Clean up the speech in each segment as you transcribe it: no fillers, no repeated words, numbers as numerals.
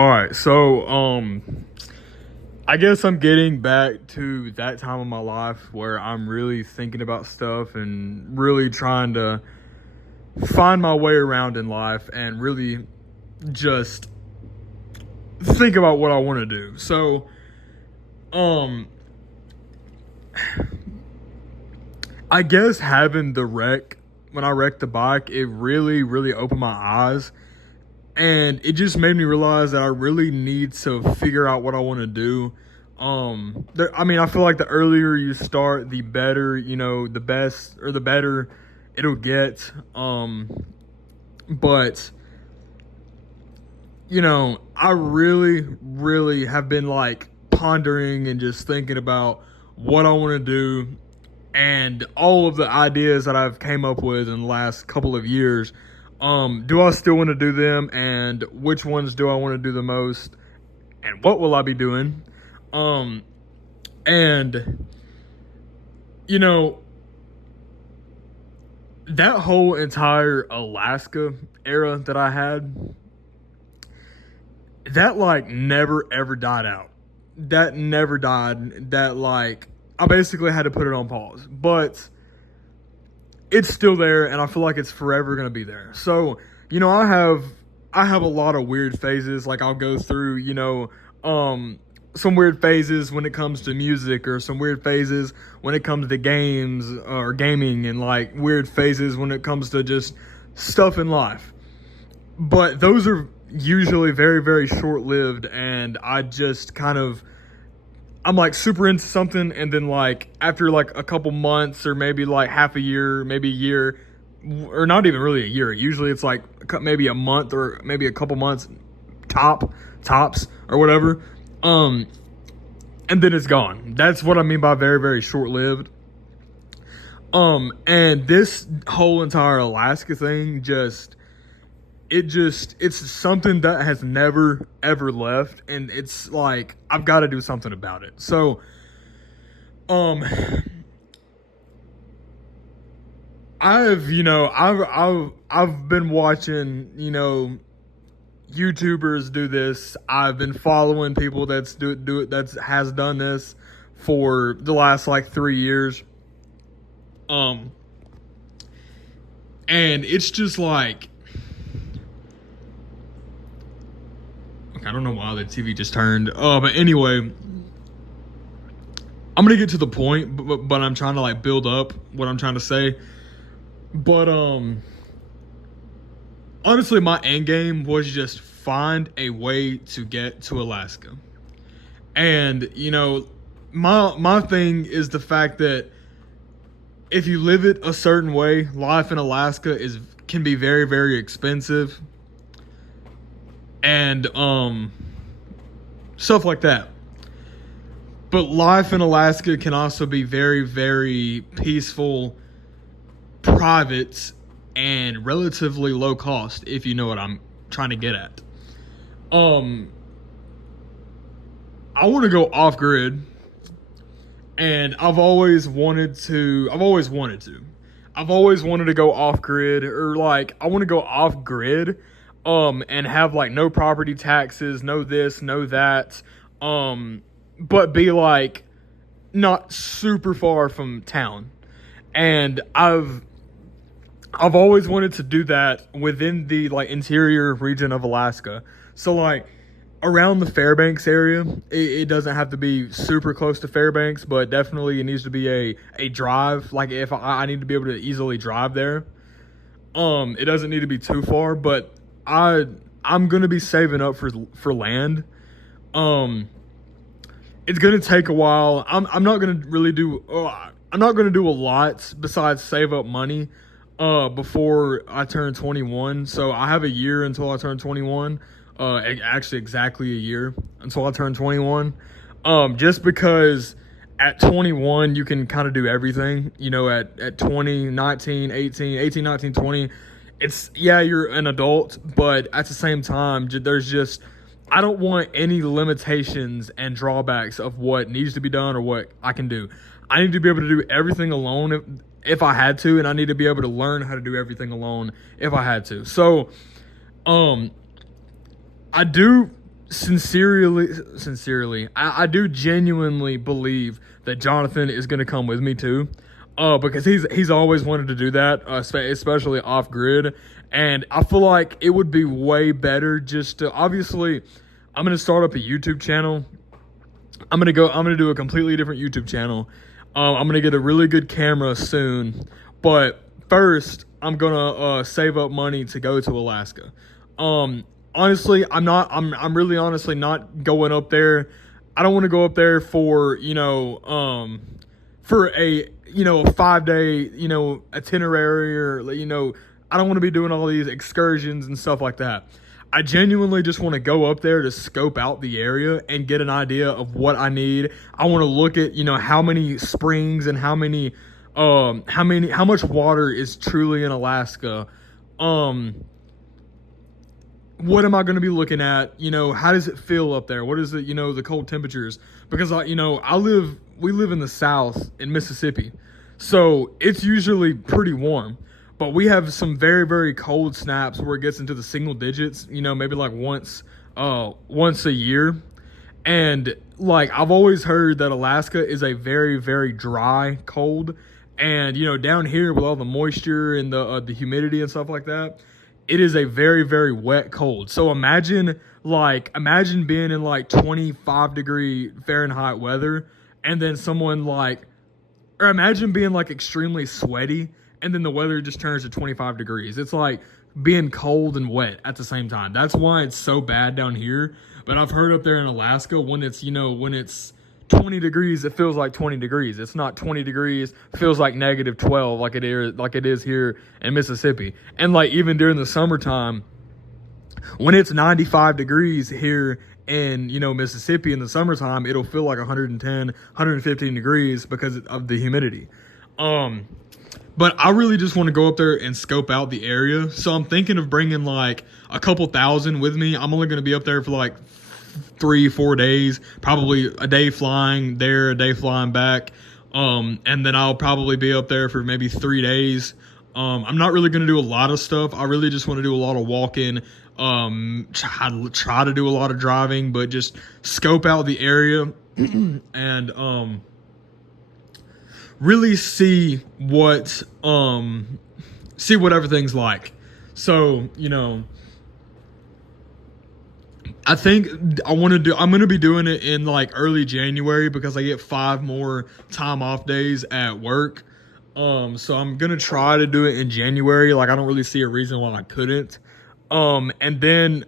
All right, so I guess I'm getting back to that time of my life where I'm really thinking about stuff and really trying to find my way around in life and really just think about what I want to do. So, um I guess having the wreck when I wrecked the bike, it really opened my eyes, and it just made me realize that I really need to figure out what I want to do. I mean, I feel like the earlier you start, the better, the best or the better it'll get. But I really have been like pondering and just thinking about what I want to do and all of the ideas that I've came up with in the last couple of years. Do I still want to do them, and which ones do I want to do the most, and what will I be doing? Um, and you know that whole entire Alaska era that I had, that like never ever died out. That never died. That like I basically had to put it on pause, but it's still there, and I feel like it's forever gonna be there. So, I have a lot of weird phases. Like I'll go through, some weird phases when it comes to music, or some weird phases when it comes to games or gaming, and like weird phases when it comes to just stuff in life. But those are usually very short lived, and I just kind of I'm like super into something, and then like after like a couple months, or maybe like half a year, maybe a year, or not even really a year. Usually it's like maybe a month or maybe a couple months tops or whatever. Um and then it's gone. That's what I mean by very short lived. And this whole entire Alaska thing it's something that has never ever left, and it's like I've got to do something about it. So um I've been watching, YouTubers do this. I've been following people do it that's has done this for the last like 3 years. um and it's just like, I don't know why the TV just turned. But anyway, I'm gonna get to the point, but I'm trying to like build up what I'm trying to say. But honestly, my end game was just find a way to get to Alaska. And my thing is the fact that if you live it a certain way, life in Alaska is can be very expensive, and stuff like that. But life in Alaska can also be very peaceful, private, and relatively low cost, if you know what I'm trying to get at. Um I want to go off grid, and I've always wanted to go off grid, or like I want to go off grid and have like no property taxes, no this, no that, but be like not super far from town. And I've always wanted to do that within the like interior region of Alaska. So like around the Fairbanks area, it doesn't have to be super close to Fairbanks, but definitely it needs to be a drive. Like if I need to be able to easily drive there, it doesn't need to be too far. But I I'm gonna be saving up for land. Um, it's gonna take a while. I'm not gonna really do. I'm not gonna do a lot besides save up money. Before I turn 21, so I have a year until I turn 21. Actually, exactly a year until I turn 21. Just because at 21 you can kind of do everything. At 20, 19, 18, 18, 19, 20, it's yeah, you're an adult, but at the same time, there's just I don't want any limitations and drawbacks of what needs to be done or what I can do. I need to be able to do everything alone if I had to, and I need to be able to learn how to do everything alone if I had to. So, um, I do sincerely, I do genuinely believe that Jonathan is going to come with me too, because he's always wanted to do that, especially off grid, and I feel like it would be way better just to, obviously, I'm going to start up a YouTube channel. I'm gonna do a completely different YouTube channel. I'm gonna get a really good camera soon, but first I'm gonna save up money to go to Alaska. Honestly, I'm really honestly not going up there. I don't want to go up there for for a a 5 day itinerary, or I don't want to be doing all these excursions and stuff like that. I genuinely just want to go up there to scope out the area and get an idea of what I need. I want to look at, how many springs and how much water is truly in Alaska. What am I going to be looking at? How does it feel up there? What is it, the cold temperatures? Because we live in the South in Mississippi. So it's usually pretty warm. But we have some very, very cold snaps where it gets into the single digits, maybe like once a year. And like, I've always heard that Alaska is a very, very dry cold. And, down here with all the moisture and the humidity and stuff like that, it is a very, very wet cold. So imagine being in like 25-degree Fahrenheit weather, and then or imagine being like extremely sweaty, and then the weather just turns to 25 degrees. It's like being cold and wet at the same time. That's why it's so bad down here. But I've heard up there in Alaska, when it's 20 degrees, it feels like 20 degrees. It's not 20 degrees, feels like -12 like it is here in Mississippi. And like even during the summertime, when it's 95 degrees here in Mississippi in the summertime, it'll feel like 110, 115 degrees because of the humidity. But I really just want to go up there and scope out the area. So I'm thinking of bringing like a couple thousand with me. I'm only going to be up there for like 3-4 days, probably a day flying there, a day flying back. And then I'll probably be up there for maybe 3 days. I'm not really going to do a lot of stuff. I really just want to do a lot of walking, try to do a lot of driving, but just scope out the area and, really see what everything's like. So, I think I'm going to be doing it in like early January because I get 5 more time off days at work. So I'm going to try to do it in January. Like, I don't really see a reason why I couldn't. And then,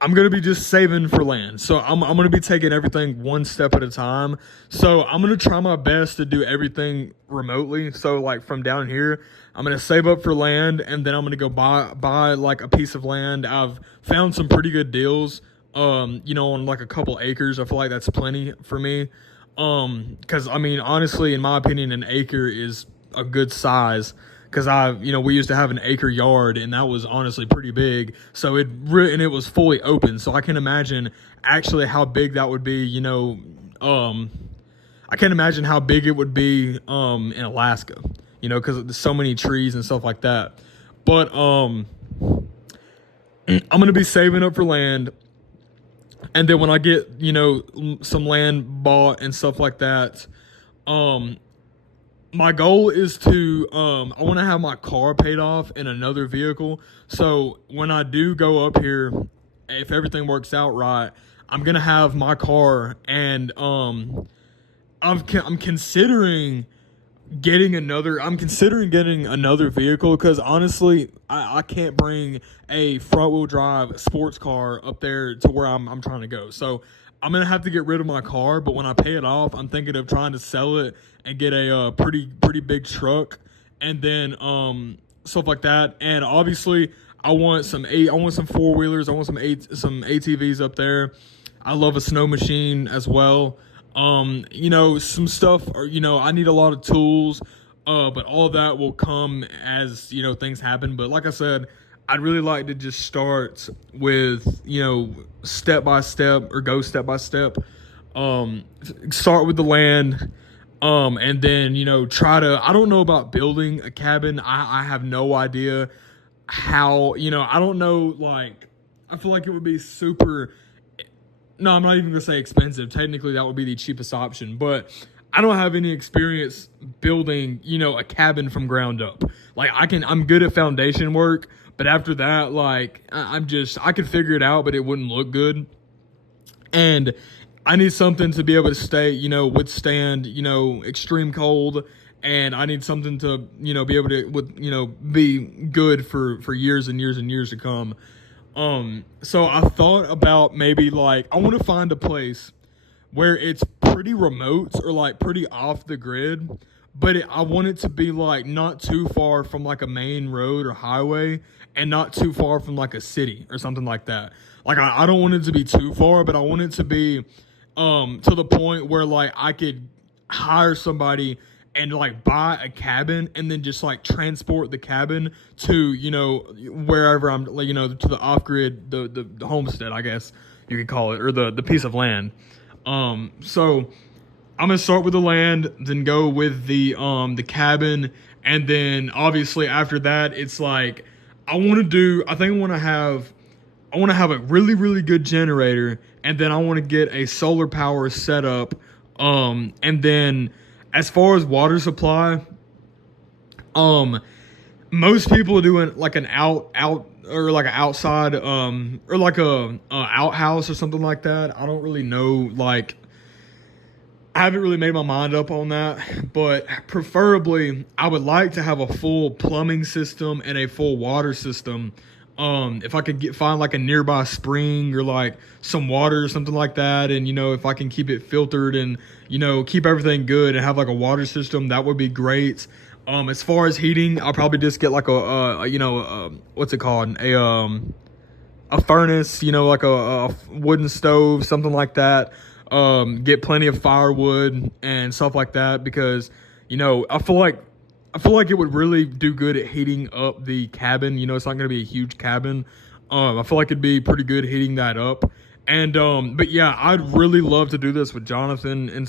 I'm going to be just saving for land. So I'm going to be taking everything one step at a time. So I'm going to try my best to do everything remotely. So like from down here, I'm going to save up for land, and then I'm going to go buy like a piece of land. I've found some pretty good deals, on like a couple acres. I feel like that's plenty for me. Cause I mean, honestly, in my opinion, an acre is a good size. Because we used to have an acre yard, and that was honestly pretty big. So and it was fully open. So I can imagine actually how big that would be. I can't imagine how big it would be in Alaska. Because there's so many trees and stuff like that. But I'm gonna be saving up for land, and then when I get some land bought and stuff like that, my goal is to I want to have my car paid off in another vehicle. So when I do go up here, if everything works out right, I'm gonna have my car, and I'm considering getting another vehicle, because honestly, I can't bring a front wheel drive sports car up there to where I'm trying to go. So I'm gonna have to get rid of my car, but when I pay it off, I'm thinking of trying to sell it and get a pretty big truck, and then stuff like that. And obviously, I want some 4-wheelers. I want some ATVs up there. I love a snow machine as well. Some stuff, or I need a lot of tools. But all of that will come as things happen. But like I said, I'd really like to just start with, step by step, or go step by step. Start with the land, and then, I don't know about building a cabin. I have no idea how, I don't know, like, I feel like it would be super. No, I'm not even gonna say expensive. Technically, that would be the cheapest option, but I don't have any experience building, a cabin from ground up. Like I'm good at foundation work, but after that, like I could figure it out, but it wouldn't look good. And I need something to be able to stay, withstand, extreme cold, and I need something to, be able to, be good for years and years and years to come. So I thought about maybe like I want to find a place where it's pretty remote or like pretty off the grid, but I want it to be like not too far from like a main road or highway and not too far from like a city or something like that. Like I don't want it to be too far, but I want it to be to the point where like I could hire somebody and like buy a cabin and then just like transport the cabin to wherever I'm like to the off grid the homestead, I guess you could call it, or the piece of land. So I'm gonna start with the land, then go with the cabin, and then obviously after that it's like I think I want to have a really really good generator, and then I want to get a solar power setup. And then as far as water supply, most people are doing like an out or like an outside or like a outhouse or something like that. I don't really know, like I haven't really made my mind up on that, but preferably I would like to have a full plumbing system and a full water system. If I could find like a nearby spring or like some water or something like that, and if I can keep it filtered and keep everything good and have like a water system, that would be great. As far as heating, I'll probably just get like what's it called, a furnace, like a wooden stove, something like that. Get plenty of firewood and stuff like that, because I feel like it would really do good at heating up the cabin. It's not going to be a huge cabin. I feel like it'd be pretty good heating that up. And but yeah, I'd really love to do this with Jonathan, and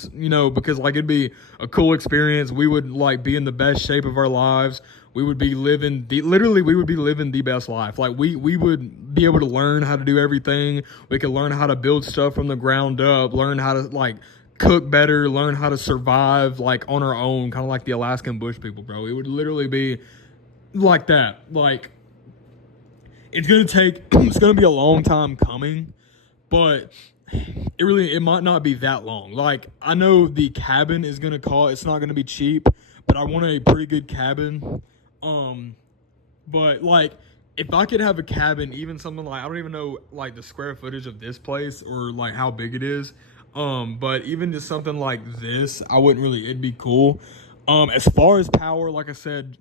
because like it'd be a cool experience. We would like be in the best shape of our lives. We would be living the best life. Like we would be able to learn how to do everything. We could learn how to build stuff from the ground up, learn how to like cook better, learn how to survive like on our own, kind of like the Alaskan bush people, bro. It would literally be like that. Like it's gonna be a long time coming, but it might not be that long. Like I know the cabin is gonna cost, it's not gonna be cheap, but I want a pretty good cabin. But like if I could have a cabin, even something like, I don't even know like the square footage of this place or like how big it is. But even just something like this, it'd be cool. As far as power, like I said,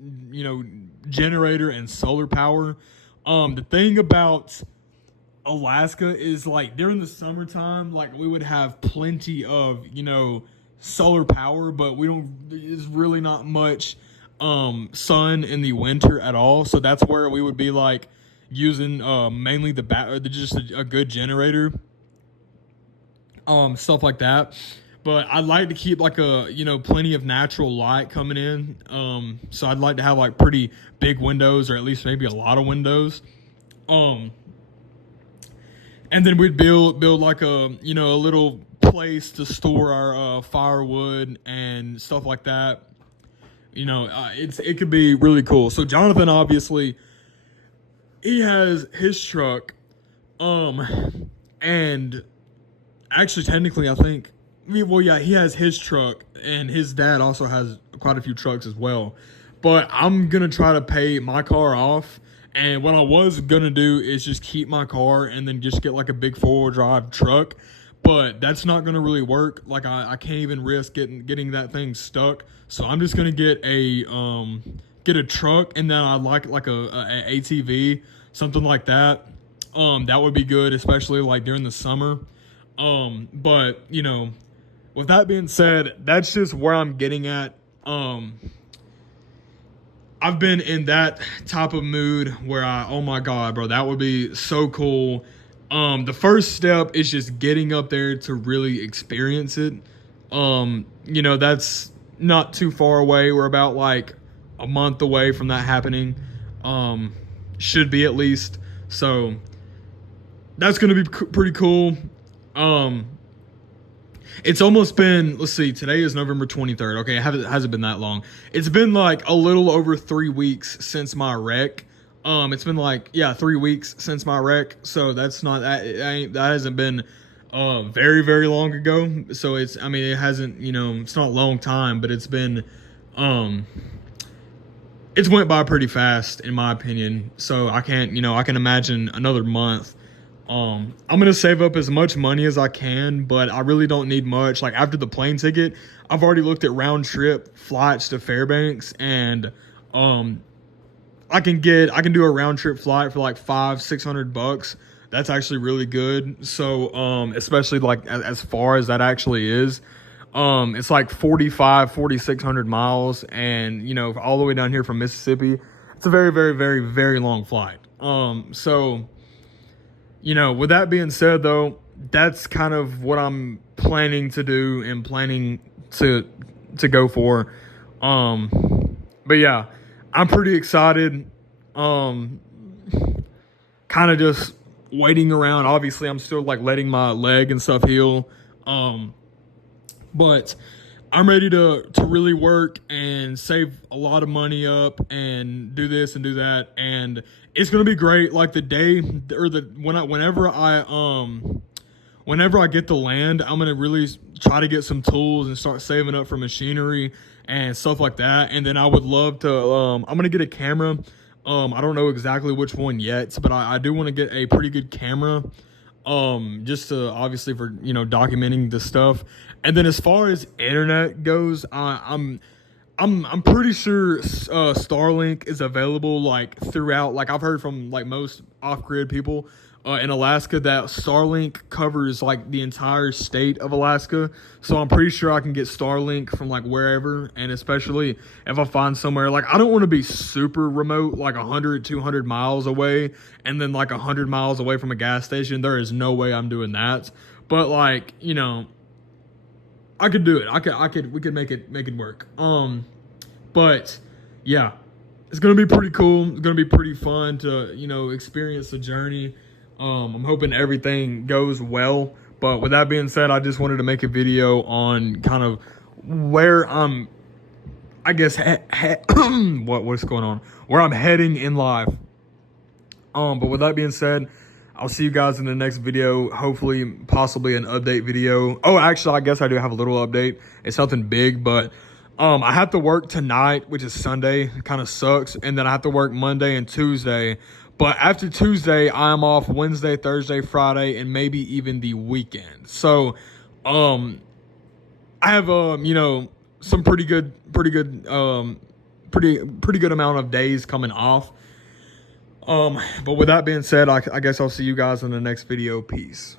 generator and solar power. The thing about Alaska is like during the summertime, like we would have plenty of, solar power, but there's really not much sun in the winter at all. So that's where we would be like using mainly just a good generator, stuff like that. But I'd like to keep like plenty of natural light coming in. So I'd like to have like pretty big windows, or at least maybe a lot of windows. And then we'd build like a little place to store our firewood and stuff like that. It could be really cool. So Jonathan, obviously, he has his truck, and actually technically I think, well, yeah, he has his truck, and his dad also has quite a few trucks as well. But I'm gonna try to pay my car off, and what I was gonna do is just keep my car and then just get like a big 4-wheel drive truck. But that's not gonna really work. Like I can't even risk getting that thing stuck. So I'm just gonna get a truck, and then I'd like a ATV, something like that. That would be good, especially like during the summer. But with that being said, that's just where I'm getting at. I've been in that type of mood where oh my God, bro, that would be so cool. The first step is just getting up there to really experience it. That's not too far away. We're about like a month away from that happening. Should be at least. So that's gonna be pretty cool. Um, it's almost been, let's see, today is November 23rd. Okay, it hasn't been that long. It's been like a little over 3 weeks since my wreck. It's been like, yeah, 3 weeks since my wreck. So that's not that hasn't been very, very long ago. So I mean, it hasn't, it's not a long time, but um it's went by pretty fast in my opinion. So I can't, I can imagine another month. I'm gonna save up as much money as I can, but I really don't need much. Like after the plane ticket, I've already looked at round trip flights to Fairbanks, and I can do a round trip flight for like 500-600 bucks. That's actually really good. So especially like as far as that actually is. It's like 4,600 miles, and all the way down here from Mississippi. It's a very, very, very, very long flight. So with that being said, though, that's kind of what I'm planning to do and planning to go for. But yeah, I'm pretty excited. Kind of just waiting around. Obviously, I'm still like letting my leg and stuff heal. But I'm ready to really work and save a lot of money up and do this and do that, and it's gonna be great. Like the day or whenever I get the land, I'm gonna really try to get some tools and start saving up for machinery and stuff like that. And then I would love to. I'm gonna get a camera. I don't know exactly which one yet, but I do want to get a pretty good camera. Just to obviously for documenting the stuff. And then as far as internet goes, I'm pretty sure Starlink is available like throughout. Like I've heard from like most off-grid people in Alaska that Starlink covers like the entire state of Alaska. So I'm pretty sure I can get Starlink from like wherever, and especially if I find somewhere like I don't want to be super remote, like 100-200 miles away, and then like 100 miles away from a gas station. There is no way I'm doing that. But like I could do it. We could make it work. But yeah, it's gonna be pretty cool. It's gonna be pretty fun to experience the journey. I'm hoping everything goes well. But with that being said, I just wanted to make a video on kind of where I'm, I guess, what's going on, where I'm heading in life. But with that being said, I'll see you guys in the next video. Hopefully, possibly an update video. Oh, actually, I guess I do have a little update. It's nothing big, but I have to work tonight, which is Sunday. Kind of sucks. And then I have to work Monday and Tuesday. But after Tuesday, I'm off Wednesday, Thursday, Friday, and maybe even the weekend. So, I have some pretty good amount of days coming off. But with that being said, I guess I'll see you guys in the next video. Peace.